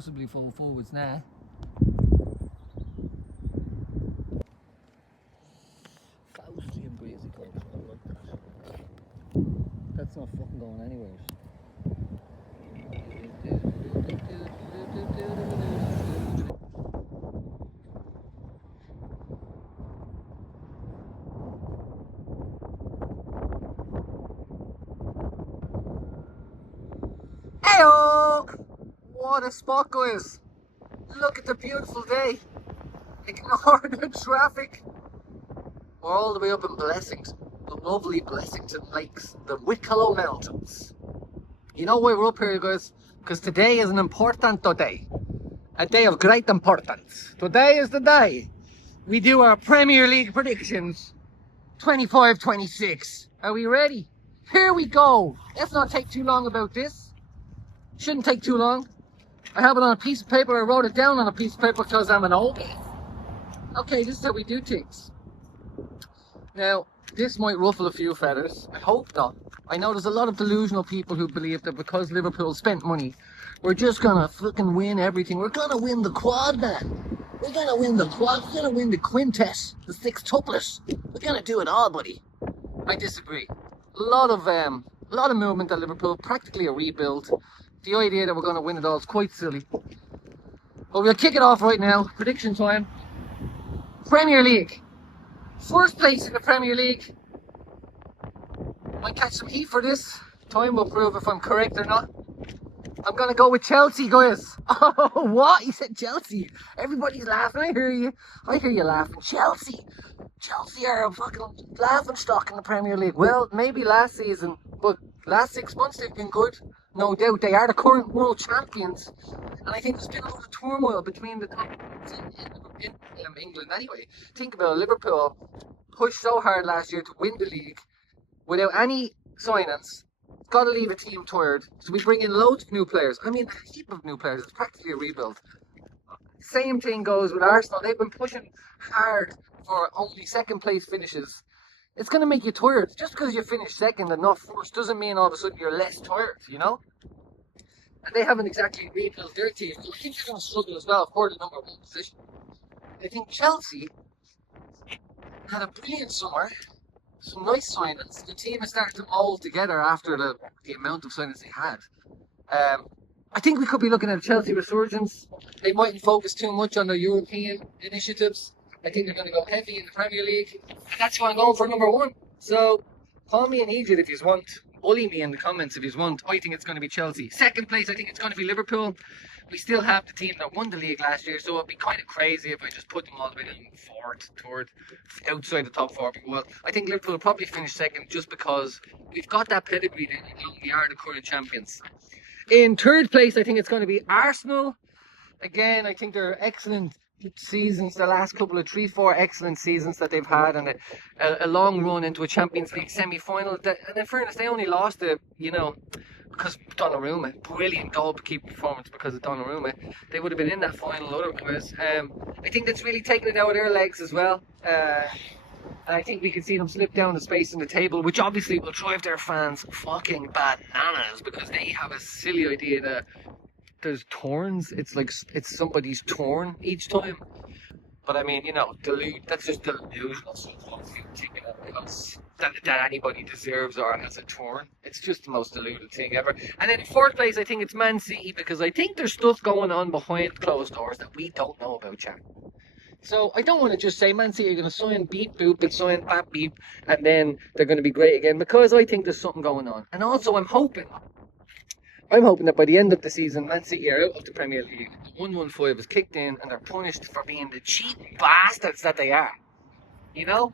possibly full forwards now. Faustly and breezy goals. I like that. That's not fucking going anywhere. Heyo! What a spot, guys! Look at the beautiful day. Ignore the traffic. We're all the way up in Blessington, the lovely Blessington Lakes, the Wicklow Mountains. You know why we're up here, guys? Because today is an important day. A day of great importance. Today is the day we do our Premier League predictions. 25-26. Are we ready? Here we go. Let's not take too long about this. Shouldn't take too long. I have it on a piece of paper. I wrote it down on a piece of paper because I'm an old guy. Okay, this is how we do things. Now, this might ruffle a few feathers. I hope not. I know there's a lot of delusional people who believe that because Liverpool spent money, we're just gonna fucking win everything. We're gonna win the quad, man. We're gonna win the quad. We're gonna win the quintet, the sextuplet. We're gonna do it all, buddy. I disagree. A lot of movement at Liverpool. Practically a rebuild. The idea that we're gonna win it all is quite silly. But we'll kick it off right now. Prediction time. Premier League. First place in the Premier League. Might catch some heat for this. Time will prove if I'm correct or not. I'm gonna go with Chelsea, guys. Oh, what? You said Chelsea. Everybody's laughing. I hear you. I hear you laughing. Chelsea. Chelsea are a fucking laughing stock in the Premier League. Well, maybe last season, but last 6 months they've been good. No doubt. They are the current world champions. And I think there's been a lot of turmoil between the top in England anyway. Think about it. Liverpool pushed so hard last year to win the league without any signings. Got to leave a team tired. So we bring in loads of new players. I mean, a heap of new players. It's practically a rebuild. Same thing goes with Arsenal. They've been pushing hard for only second place finishes. It's going to make you tired. Just because you finish second and not first doesn't mean all of a sudden you're less tired, you know? And they haven't exactly rebuilt their team. So I think they're going to struggle as well for the number one position. I think Chelsea had a brilliant summer. Some nice signings. The team is starting to mould together after the amount of signings they had. I think we could be looking at a Chelsea resurgence. They mightn't focus too much on their European initiatives. I think they're going to go heavy in the Premier League. And that's why I'm going for number one. So, call me an idiot if you want. Bully me in the comments if you want. I think it's going to be Chelsea. Second place, I think it's going to be Liverpool. We still have the team that won the league last year, so it'd be kind of crazy if I just put them all the way down fourth, third, outside the top four. Well, I think Liverpool will probably finish second just because we've got that pedigree that we are the current champions. In third place, I think it's going to be Arsenal. Again, I think they're excellent seasons, the last couple of 3-4 excellent seasons that they've had, and a long run into a Champions League semi-final. And in fairness, they only lost it, because of Donnarumma. Brilliant goalkeeping performance because of Donnarumma. They would have been in that final otherwise. I think that's really taken it out of their legs as well. And I think we can see them slip down the space in the table, which obviously will drive their fans fucking bananas because they have a silly idea that there's turns. It's like it's somebody's turn each time. But I mean, that's just delusional. That anybody deserves or has a turn. It's just the most deluded thing ever. And then in fourth place, I think it's Man City because I think there's stuff going on behind closed doors that we don't know about, chat. So I don't want to just say Man City are going to sign beep boop and sign bap beep and then they're going to be great again, because I think there's something going on. And also I'm hoping that by the end of the season, Man City are out of the Premier League. The 115 is kicked in and they're punished for being the cheating bastards that they are.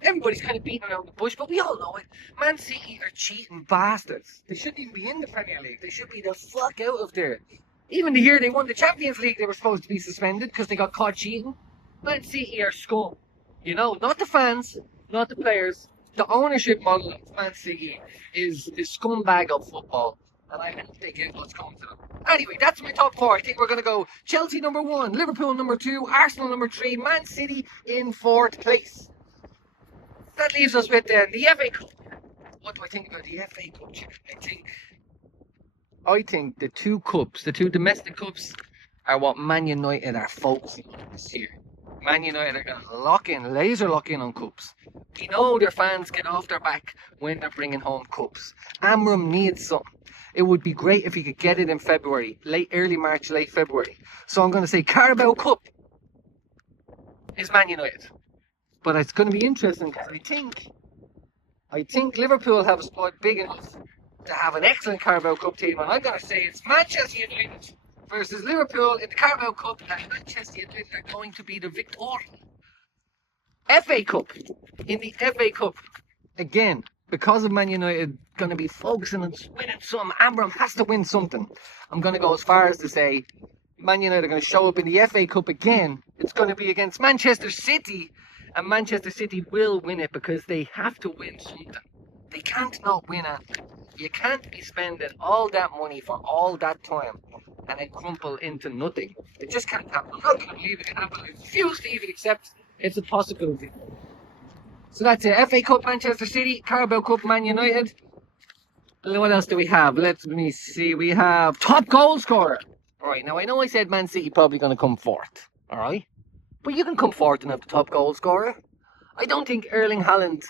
Everybody's kind of beating around the bush, but we all know it. Man City are cheating bastards. They shouldn't even be in the Premier League. They should be the fuck out of there. Even the year they won the Champions League, they were supposed to be suspended because they got caught cheating. Man City are scum. Not the fans, not the players. The ownership model of Man City is the scumbag of football. And I hope they get what's coming to them. Anyway, that's my top four. I think we're going to go Chelsea number 1, Liverpool number 2, Arsenal number 3, Man City in fourth place. That leaves us with the FA Cup. What do I think about the FA Cup? I think the two domestic cups are what Man United are focusing on this year. Man United are going to lock in, laser lock in on cups. We know their fans get off their back when they're bringing home cups. Amram needs something. It would be great if he could get it in February, early March, late February. So I'm going to say Carabao Cup is Man United. But it's going to be interesting because I think Liverpool have a squad big enough to have an excellent Carabao Cup team, and I'm going to say it's Manchester United versus Liverpool in the Carabao Cup, and Manchester United are going to be the victor. FA Cup. In the FA Cup, again, because of Man United going to be focusing on winning some, Amram has to win something. I'm going to go as far as to say Man United are going to show up in the FA Cup again. It's going to be against Manchester City, and Manchester City will win it because they have to win something. They can't not win it. You can't be spending all that money for all that time and then crumple into nothing. It just can't happen. I'm not going to believe it can happen. I refuse to even accept it's a possibility. So that's it. FA Cup, Manchester City. Carabao Cup, Man United. What else do we have? Let me see. We have top goal scorer. Alright, now I know I said Man City probably going to come fourth. Alright? But you can come fourth and have the top goal scorer. I don't think Erling Haaland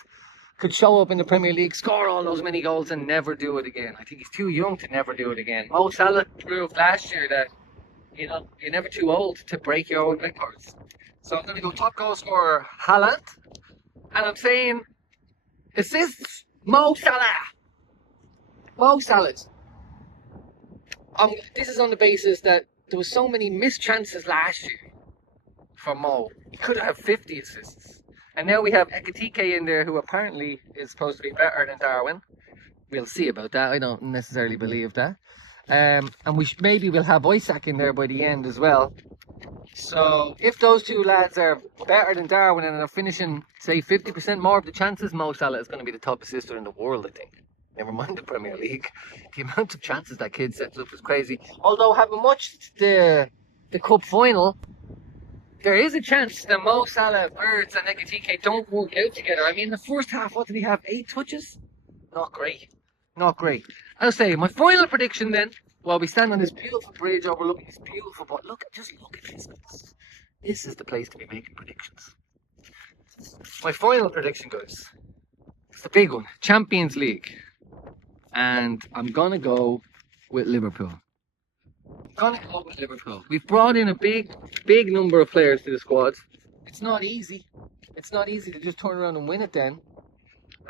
could show up in the Premier League, score all those many goals and never do it again. I think he's too young to never do it again. Mo Salah proved last year that, you know, you're never too old to break your own records. So I'm going to go top goal scorer Haaland. And I'm saying assists Mo Salah. Mo Salah. This is on the basis that there was so many missed chances last year for Mo. He could have 50 assists. And now we have Ekitike in there, who apparently is supposed to be better than Darwin. We'll see about that. I don't necessarily believe that. And maybe we'll have Isak in there by the end as well. So if those two lads are better than Darwin and are finishing, say, 50% more of the chances, Mo Salah is going to be the top assister in the world, I think. Never mind the Premier League. The amount of chances that kid sets up is crazy. Although, having watched the cup final, there is a chance that Mo Salah, Birds and Ekitike don't work out together. I mean, the first half, what did he have? 8 touches? Not great. Not great. I'll say, my final prediction then, while we stand on this beautiful bridge overlooking this beautiful... But just look at this. This is the place to be making predictions. My final prediction, guys. It's the big one. Champions League. And I'm going to go with Liverpool. We've brought in a big number of players to the squad. It's not easy. It's not easy to just turn around and win it then.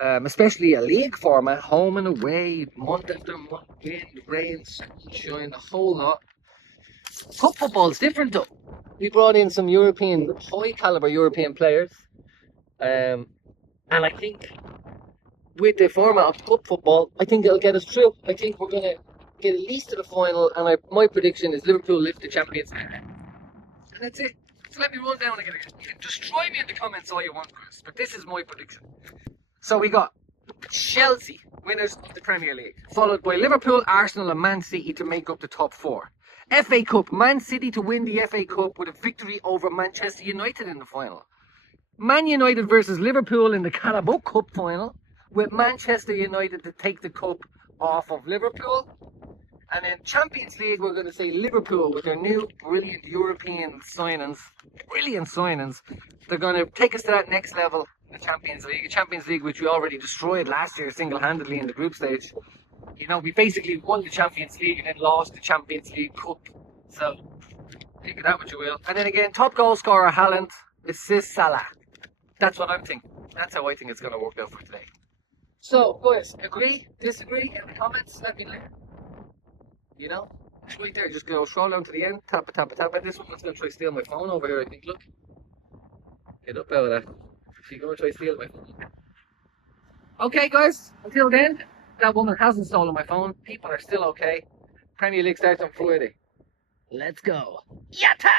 Especially a league format, home and away, month after month, wind, rain, sunshine, the whole lot. Cup football is different though. We brought in some high caliber European players. And I think with the format of cup football, I think it'll get us through. I think we're going to get at least to the final, and my prediction is Liverpool lift the Champions League. And that's it. So let me run down again. You can destroy me in the comments all you want, Chris, but this is my prediction. So we got Chelsea, winners of the Premier League, followed by Liverpool, Arsenal and Man City to make up the top 4. FA Cup, Man City to win the FA Cup with a victory over Manchester United in the final. Man United versus Liverpool in the Carabao Cup final, with Manchester United to take the cup off of Liverpool. And then Champions League, we're going to say Liverpool with their new brilliant European signings. Brilliant signings. They're going to take us to that next level in the Champions League. A Champions League which we already destroyed last year single-handedly in the group stage. You know, we basically won the Champions League and then lost the Champions League Cup. So, think of that what you will. And then again, top goal scorer Haaland, assist Salah. That's what I'm thinking. That's how I think it's going to work out for today. So, boys, agree, disagree in the comments, let me know. You know, it's right there, just go scroll down to the end, tap it. And this one's going to try to steal my phone over here, I think, look. Get up out of that. She's going to try to steal my phone. Okay, guys, until then, that woman hasn't stolen my phone. People are still okay. Premier League starts on Friday. Let's go. Yatta!